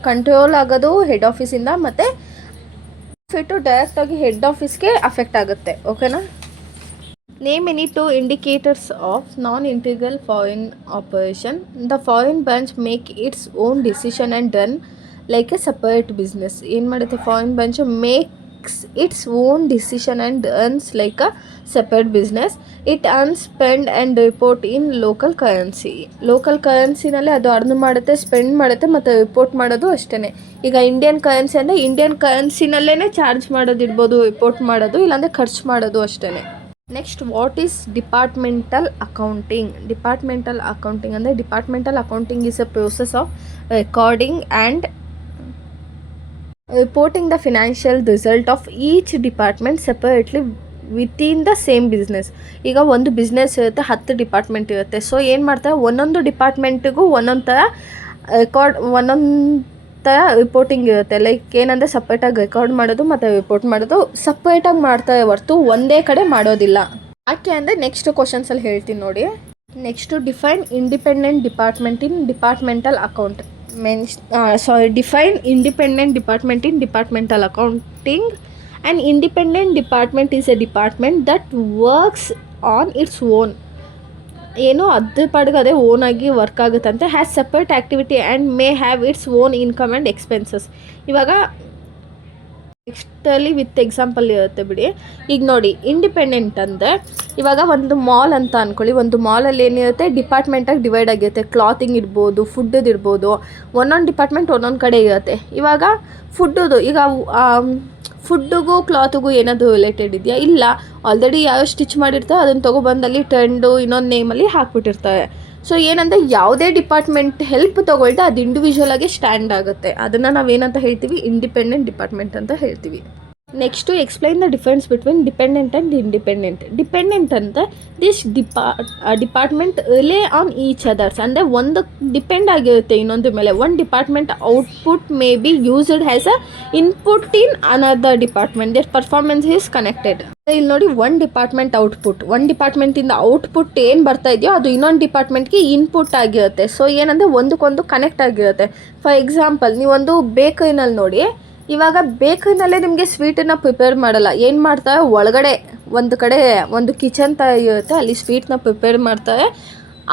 control ಆಗೋದು head ಆಫೀಸಿಂದ, ಮತ್ತು profit ಡೈರೆಕ್ಟಾಗಿ head ಆಫೀಸ್ಗೆ affect ಆಗುತ್ತೆ. ಓಕೆನಾ? Name any 2 indicators of non integral foreign operation. The foreign branch make it's own decision and run like a separate business. ಏನು ಮಾಡುತ್ತೆ foreign branch? Makes its own decision and runs like a separate business. It earn spend and report in local currency. Local ಕರೆನ್ಸಿನಲ್ಲೇ ಅದು earn ಮಾಡುತ್ತೆ, spend ಮಾಡುತ್ತೆ, ಮತ್ತು report ಮಾಡೋದು ಅಷ್ಟೇ. ಈಗ ಇಂಡಿಯನ್ ಕರೆನ್ಸಿ ಅಂದರೆ ಇಂಡಿಯನ್ ಕರೆನ್ಸಿನಲ್ಲೇ ಚಾರ್ಜ್ ಮಾಡೋದಿರ್ಬೋದು, ರಿಪೋರ್ಟ್ ಮಾಡೋದು, ಇಲ್ಲಾಂದರೆ ಖರ್ಚು ಮಾಡೋದು ಅಷ್ಟೇ. Next what is departmental accounting? Departmental accounting ಅಂದರೆ departmental accounting is a process of recording and reporting the financial result of each department separately within the same business. ಈಗ ಒಂದು ಬಿಸ್ನೆಸ್ ಇರುತ್ತೆ, 10 ಡಿಪಾರ್ಟ್ಮೆಂಟ್ ಇರುತ್ತೆ. ಸೊ ಏನು ಮಾಡ್ತಾರೆ, ಒಂದೊಂದು ಡಿಪಾರ್ಟ್ಮೆಂಟಿಗೂ ಒಂದೊಂದು ಥರ ರಿಪೋರ್ಟಿಂಗ್ ಇರುತ್ತೆ. ಲೈಕ್ ಏನಂದರೆ ಸಪ್ರೇಟಾಗಿ ರೆಕಾರ್ಡ್ ಮಾಡೋದು ಮತ್ತು ರಿಪೋರ್ಟ್ ಮಾಡೋದು ಸಪ್ರೇಟಾಗಿ ಮಾಡ್ತಾರೆ ಹೊರತು ಒಂದೇ ಕಡೆ ಮಾಡೋದಿಲ್ಲ. ಯಾಕೆ ಅಂದರೆ ನೆಕ್ಸ್ಟ್ ಕ್ವಶನ್ಸಲ್ಲಿ ಹೇಳ್ತೀನಿ ನೋಡಿ. Next define independent department in departmental account. Define independent department in departmental accounting. An independent department is a department that works on its own. ಏನೋ ಅದ್ರ ಪಾಡಿಗೆ ಅದೇ ಓನಾಗಿ ವರ್ಕ್ ಆಗುತ್ತಂತೆ. Has separate activity and may have its own income and expenses. ಇವಾಗ ನೆಕ್ಸ್ಟಲ್ಲಿ with example ಇರುತ್ತೆ ಬಿಡಿ. ಈಗ ನೋಡಿ, ಇಂಡಿಪೆಂಡೆಂಟ್ ಅಂದರೆ ಇವಾಗ ಒಂದು ಮಾಲ್ ಅಂತ ಅಂದ್ಕೊಳ್ಳಿ. ಒಂದು ಮಾಲಲ್ಲಿ ಏನಿರುತ್ತೆ, ಡಿಪಾರ್ಟ್ಮೆಂಟಾಗಿ ಡಿವೈಡ್ ಆಗಿರುತ್ತೆ. ಕ್ಲಾತಿಂಗ್ ಇರ್ಬೋದು, ಫುಡ್ಡದು ಇರ್ಬೋದು, ಒಂದೊಂದು ಡಿಪಾರ್ಟ್ಮೆಂಟ್ ಒಂದೊಂದು ಕಡೆ ಇರುತ್ತೆ. ಇವಾಗ ಫುಡ್ಡದು, ಈಗ ಫುಡ್ಡಿಗೂ ಕ್ಲಾತಿಗೂ ಏನಾದರೂ ರಿಲೇಟೆಡ್ ಇದೆಯಾ? ಇಲ್ಲ. ಆಲ್ರೆಡಿ ಯಾರೋ ಸ್ಟಿಚ್ ಮಾಡಿರ್ತಾರೆ, ಅದನ್ನು ತೊಗೊಬಂದಲ್ಲಿ ಟ್ರೆಂಡು ಇನ್ನೊಂದು ನೇಮಲ್ಲಿ ಹಾಕ್ಬಿಟ್ಟಿರ್ತಾರೆ. ಸೊ ಏನಂದರೆ ಯಾವುದೇ ಡಿಪಾರ್ಟ್ಮೆಂಟ್ ಹೆಲ್ಪ್ ತೊಗೊಳ್ದೆ ಅದು ಇಂಡಿವಿಜುವಲಾಗಿ ಸ್ಟ್ಯಾಂಡ್ ಆಗುತ್ತೆ. ಅದನ್ನು ನಾವೇನಂತ ಹೇಳ್ತೀವಿ, ಇಂಡಿಪೆಂಡೆಂಟ್ ಡಿಪಾರ್ಟ್ಮೆಂಟ್ ಅಂತ ಹೇಳ್ತೀವಿ. Next explain the difference between dependent and independent. Dependent ಅಂತ this department rely on each others, ಅಂದರೆ ಒಂದು ಡಿಪೆಂಡ್ ಆಗಿರುತ್ತೆ ಇನ್ನೊಂದ್ರ ಮೇಲೆ. One department output may be used as a input in another department. That performance is connected. ಇಲ್ಲಿ ನೋಡಿ, one department output, ಒಂದು ಡಿಪಾರ್ಟ್ಮೆಂಟಿಂದ output ಏನು ಬರ್ತಾ ಇದೆಯೋ ಅದು ಇನ್ನೊಂದು ಡಿಪಾರ್ಟ್ಮೆಂಟ್ಗೆ ಇನ್ಪುಟ್ ಆಗಿರುತ್ತೆ. ಸೊ ಏನಂದರೆ ಒಂದಕ್ಕೊಂದು ಕನೆಕ್ಟ್ ಆಗಿರುತ್ತೆ. ಫಾರ್ ಎಕ್ಸಾಂಪಲ್, ನೀವೊಂದು ಬೇಕರಿನಲ್ಲಿ ನೋಡಿ, ಇವಾಗ ಬೇಕರಿನಲ್ಲೇ ನಿಮಗೆ ಸ್ವೀಟನ್ನು ಪ್ರಿಪೇರ್ ಮಾಡಲ್ಲ. ಏನು ಮಾಡ್ತಾರೆ, ಒಳಗಡೆ ಒಂದು ಕಡೆ ಒಂದು ಕಿಚನ್ ಥರ ಇರುತ್ತೆ, ಅಲ್ಲಿ ಸ್ವೀಟ್ನ ಪ್ರಿಪೇರ್ ಮಾಡ್ತಾರೆ.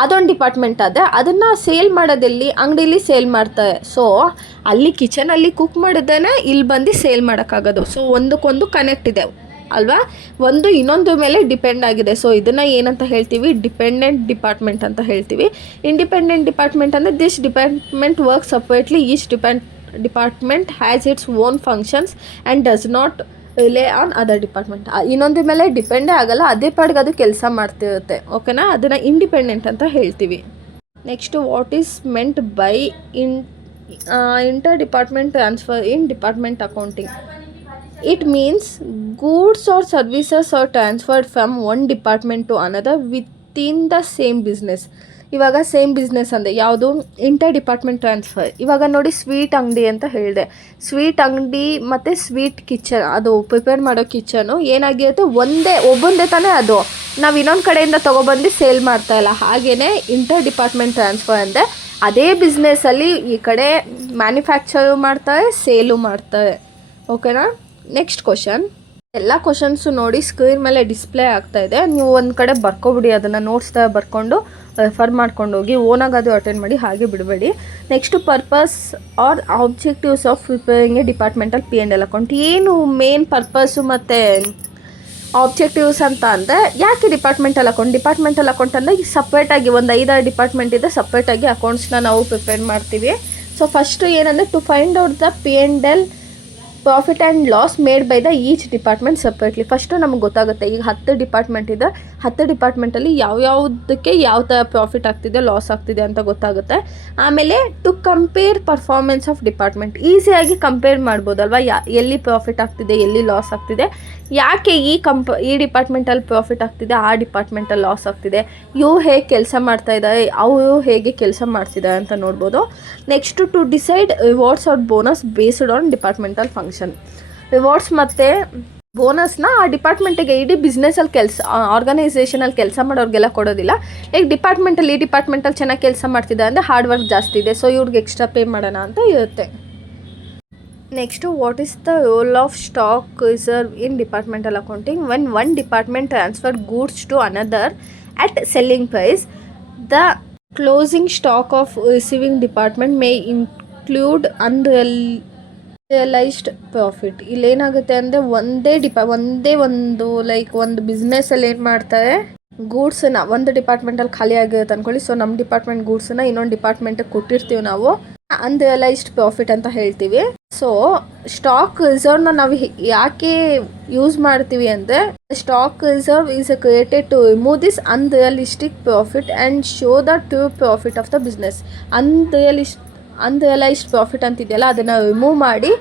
ಅದೊಂದು ಡಿಪಾರ್ಟ್ಮೆಂಟ್ ಆದರೆ ಅದನ್ನು ಸೇಲ್ ಮಾಡೋದಲ್ಲಿ ಅಂಗಡೀಲಿ ಸೇಲ್ ಮಾಡ್ತಾರೆ. ಸೊ ಅಲ್ಲಿ ಕಿಚನಲ್ಲಿ ಕುಕ್ ಮಾಡಿದ್ದೇನೆ ಇಲ್ಲಿ ಬಂದು ಸೇಲ್ ಮಾಡೋಕ್ಕಾಗೋದು. ಸೊ ಒಂದಕ್ಕೊಂದು ಕನೆಕ್ಟ್ ಇದೆ. ಅಲ್ವಾ, ಒಂದು ಇನ್ನೊಂದು ಮೇಲೆ ಡಿಪೆಂಡ್ ಆಗಿದೆ. ಸೊ ಇದನ್ನು ಏನಂತ ಹೇಳ್ತೀವಿ, ಡಿಪೆಂಡೆಂಟ್ ಡಿಪಾರ್ಟ್ಮೆಂಟ್ ಅಂತ ಹೇಳ್ತೀವಿ. ಇಂಡಿಪೆಂಡೆಂಟ್ ಡಿಪಾರ್ಟ್ಮೆಂಟ್ ಅಂದರೆ this department work separately, each department has its own functions and does not relay on other department. ಇನ್ನೊಂದು ಮೇಲೆ ಡಿಪೆಂಡೇ ಆಗಲ್ಲ, ಅದೇ ಪಾಡಿಗೆ ಅದು ಕೆಲಸ ಮಾಡ್ತಿರುತ್ತೆ. ಓಕೆನಾ, ಅದನ್ನು ಇಂಡಿಪೆಂಡೆಂಟ್ ಅಂತ ಹೇಳ್ತೀವಿ. Next, what is meant by inter department transfer in department accounting? It means goods or services are transferred from one department to another within the same business. ಇವಾಗ ಸೇಮ್ ಬಿಸ್ನೆಸ್ ಅಂದರೆ ಯಾವುದು, ಇಂಟರ್ ಡಿಪಾರ್ಟ್ಮೆಂಟ್ ಟ್ರಾನ್ಸ್ಫರ್. ಇವಾಗ ನೋಡಿ, sweet ಅಂಗಡಿ ಅಂತ ಹೇಳಿದೆ. Sweet ಅಂಗಡಿ ಮತ್ತು ಸ್ವೀಟ್ ಕಿಚನ್, ಅದು ಪ್ರಿಪೇರ್ ಮಾಡೋ ಕಿಚನು ಏನಾಗಿರುತ್ತೆ, ಒಬ್ಬಂದೇ ತಾನೇ ಅದು. ನಾವು ಇನ್ನೊಂದು ಕಡೆಯಿಂದ ತೊಗೊಬಂದು ಸೇಲ್ ಮಾಡ್ತಾಯಿಲ್ಲ. ಹಾಗೆಯೇ ಇಂಟರ್ ಡಿಪಾರ್ಟ್ಮೆಂಟ್ ಟ್ರಾನ್ಸ್ಫರ್ ಅಂದರೆ ಅದೇ ಬಿಸ್ನೆಸ್ಸಲ್ಲಿ ಈ ಕಡೆ ಮ್ಯಾನುಫ್ಯಾಕ್ಚರು ಮಾಡ್ತಾರೆ, ಸೇಲು ಮಾಡ್ತಾರೆ. ಓಕೆನಾ. Next question. ಎಲ್ಲ ಕ್ವಶನ್ಸು ನೋಡಿ ಸ್ಕ್ರೀನ್ ಮೇಲೆ ಡಿಸ್ಪ್ಲೇ ಆಗ್ತಾ ಇದೆ. ನೀವು ಒಂದು ಕಡೆ ಬರ್ಕೊಬಿಡಿ, ಅದನ್ನು ನೋಟ್ಸ್ತಾ ಬರ್ಕೊಂಡು ರೆಫರ್ ಮಾಡ್ಕೊಂಡು ಹೋಗಿ. ಓನಾಗಿ ಅದು ಅಟೆಂಡ್ ಮಾಡಿ, ಹಾಗೆ ಬಿಡಬೇಡಿ. Next, purpose or objectives of preparing a departmental P&L account. ಏನು ಮೇನ್ ಪರ್ಪಸ್ಸು ಮತ್ತು ಆಬ್ಜೆಕ್ಟಿವ್ಸ್ ಅಂತ ಅಂದರೆ, ಯಾಕೆ ಡಿಪಾರ್ಟ್ಮೆಂಟಲ್ ಅಕೌಂಟ್ ಅಂದರೆ ಈಗ ಸಪ್ರೇಟಾಗಿ ಒಂದು 5-6 ಡಿಪಾರ್ಟ್ಮೆಂಟ್ ಇದೆ, ಸಪ್ರೇಟಾಗಿ ಅಕೌಂಟ್ಸ್ನ ನಾವು ಪ್ರಿಪೇರ್ ಮಾಡ್ತೀವಿ. ಸೊ ಫಸ್ಟು ಏನಂದರೆ, to find out the P&L profit and loss made by the each department separately. First ನಮಗೆ ಗೊತ್ತಾಗುತ್ತೆ, ಈಗ 10 ಡಿಪಾರ್ಟ್ಮೆಂಟ್ ಇದೆ, 10 ಡಿಪಾರ್ಟ್ಮೆಂಟಲ್ಲಿ ಯಾವ್ಯಾವುದಕ್ಕೆ ಯಾವ ಥರ ಪ್ರಾಫಿಟ್ ಆಗ್ತಿದೆ, ಲಾಸ್ ಆಗ್ತಿದೆ ಅಂತ ಗೊತ್ತಾಗುತ್ತೆ. ಆಮೇಲೆ to compare performance of department, ಈಸಿಯಾಗಿ ಕಂಪೇರ್ ಮಾಡ್ಬೋದಲ್ವ, ಎಲ್ಲಿ ಪ್ರಾಫಿಟ್ ಆಗ್ತಿದೆ, ಎಲ್ಲಿ ಲಾಸ್ ಆಗ್ತಿದೆ, ಯಾಕೆ ಈ ಡಿಪಾರ್ಟ್ಮೆಂಟಲ್ಲಿ ಪ್ರಾಫಿಟ್ ಆಗ್ತಿದೆ, ಆ ಡಿಪಾರ್ಟ್ಮೆಂಟಲ್ಲಿ ಲಾಸ್ ಆಗ್ತಿದೆ, ಇವು ಹೇಗೆ ಕೆಲಸ ಮಾಡ್ತಾ ಇದ್ದಾರೆ, ಅವರು ಹೇಗೆ ಕೆಲಸ ಮಾಡ್ತಿದ್ದಾರೆ ಅಂತ ನೋಡ್ಬೋದು. Next, to decide rewards or bonus based on departmental function. Rewards ಮತ್ತು ಬೋನಸ್ನ ಆ ಡಿಪಾರ್ಟ್ಮೆಂಟಿಗೆ, ಇಡೀ ಬಿಸ್ನೆಸ್ಸಲ್ಲಿ ಆರ್ಗನೈಸೇಷನಲ್ಲಿ ಕೆಲಸ ಮಾಡೋರಿಗೆಲ್ಲ ಕೊಡೋದಿಲ್ಲ. ಲೈಕ್ ಈ ಡಿಪಾರ್ಟ್ಮೆಂಟಲ್ಲಿ ಚೆನ್ನಾಗಿ ಕೆಲಸ ಮಾಡ್ತಿದ್ದಾರೆ ಅಂದರೆ ಹಾರ್ಡ್ ವರ್ಕ್ ಜಾಸ್ತಿ ಇದೆ, ಸೊ ಇವ್ರಿಗೆ ಎಕ್ಸ್ಟ್ರಾ ಪೇ ಮಾಡೋಣ ಅಂತ ಇರುತ್ತೆ. Next, what is the role of stock reserve in departmental accounting? When one department transfer goods to another at selling price, the closing stock of receiving department may include unrealised profit. ಇಲ್ಲೇನಾಗುತ್ತೆ ಅಂದರೆ, ಒಂದು ಬಿಸ್ನೆಸ್ಸಲ್ಲಿ ಏನು ಮಾಡ್ತಾರೆ, ಗೂಡ್ಸನ್ನ ಒಂದು ಡಿಪಾರ್ಟ್ಮೆಂಟಲ್ಲಿ ಖಾಲಿ ಆಗಿರುತ್ತೆ ಅಂದ್ಕೊಳ್ಳಿ. So ನಮ್ಮ ಡಿಪಾರ್ಟ್ಮೆಂಟ್ ಗೂಡ್ಸನ್ನ ಇನ್ನೊಂದು ಡಿಪಾರ್ಟ್ಮೆಂಟಿಗೆ ಕೊಟ್ಟಿರ್ತೀವಿ, ನಾವು ಅನ್ರಿಯಲೈಸ್ಡ್ ಪ್ರಾಫಿಟ್ ಅಂತ ಹೇಳ್ತೀವಿ. ಸೊ ಸ್ಟಾಕ್ ರಿಸರ್ವ್ನ ನಾವು ಯಾಕೆ ಯೂಸ್ ಮಾಡ್ತೀವಿ ಅಂದರೆ, stock reserve is created to remove this unrealistic profit and show the true profit of the business. Unrealised profit ಅಂತಿದೆಯಲ್ಲ, ಅದನ್ನು ರಿಮೂವ್ ಮಾಡಿ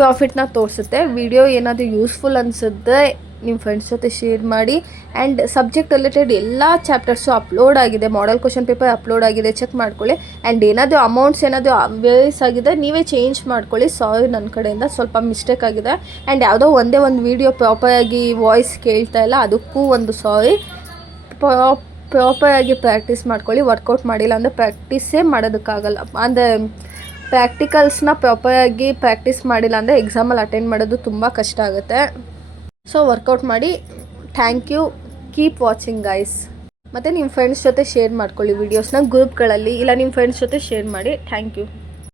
ಪ್ರಾಫಿಟ್ನ ತೋರಿಸುತ್ತೆ. ವಿಡಿಯೋ ಏನಾದರೂ ಯೂಸ್ಫುಲ್ ಅನಿಸಿದ್ರೆ ನಿಮ್ಮ ಫ್ರೆಂಡ್ಸ್ ಜೊತೆ ಶೇರ್ ಮಾಡಿ. ಆ್ಯಂಡ್ ಸಬ್ಜೆಕ್ಟ್ ರಿಲೇಟೆಡ್ ಎಲ್ಲ ಚಾಪ್ಟರ್ಸು ಅಪ್ಲೋಡ್ ಆಗಿದೆ, ಮಾಡೆಲ್ ಕ್ವಶನ್ ಪೇಪರ್ ಅಪ್ಲೋಡ್ ಆಗಿದೆ, ಚೆಕ್ ಮಾಡ್ಕೊಳ್ಳಿ. ಆ್ಯಂಡ್ ಏನಾದರೂ ಅಮೌಂಟ್ಸ್ ಏನಾದರೂ ವೇರಿಯಸ್ ಆಗಿದೆ, ನೀವೇ ಚೇಂಜ್ ಮಾಡ್ಕೊಳ್ಳಿ. ಸಾರಿ, ನನ್ನ ಕಡೆಯಿಂದ ಸ್ವಲ್ಪ ಮಿಸ್ಟೇಕ್ ಆಗಿದೆ. ಆ್ಯಂಡ್ ಯಾವುದೋ ಒಂದೇ ಒಂದು ವೀಡಿಯೋ ಪ್ರಾಪರಾಗಿ ವಾಯ್ಸ್ ಕೇಳ್ತಾ ಇಲ್ಲ, ಅದಕ್ಕೂ ಒಂದು ಸಾರಿ. ಪ್ರಾಪರಾಗಿ ಪ್ರಾಕ್ಟೀಸ್ ಮಾಡ್ಕೊಳ್ಳಿ. ವರ್ಕೌಟ್ ಮಾಡಿಲ್ಲ ಅಂದರೆ ಪ್ರಾಕ್ಟೀಸೇ ಮಾಡೋದಕ್ಕಾಗಲ್ಲ. ಅಂದರೆ ಪ್ರಾಕ್ಟಿಕಲ್ಸ್ನ ಪ್ರಾಪರಾಗಿ ಪ್ರಾಕ್ಟೀಸ್ ಮಾಡಿಲ್ಲ ಅಂದರೆ ಎಕ್ಸಾಮಲ್ಲಿ ಅಟೆಂಡ್ ಮಾಡೋದು ತುಂಬ ಕಷ್ಟ ಆಗುತ್ತೆ. ಸೊ ವರ್ಕೌಟ್ ಮಾಡಿ. Thank you. Keep watching guys. ಮತ್ತು ನಿಮ್ಮ ಫ್ರೆಂಡ್ಸ್ ಜೊತೆ ಶೇರ್ ಮಾಡ್ಕೊಳ್ಳಿ ವೀಡಿಯೋಸ್ನ ಗ್ರೂಪ್ಗಳಲ್ಲಿ, ಇಲ್ಲ ನಿಮ್ಮ ಫ್ರೆಂಡ್ಸ್ ಜೊತೆ ಶೇರ್ ಮಾಡಿ. Thank you.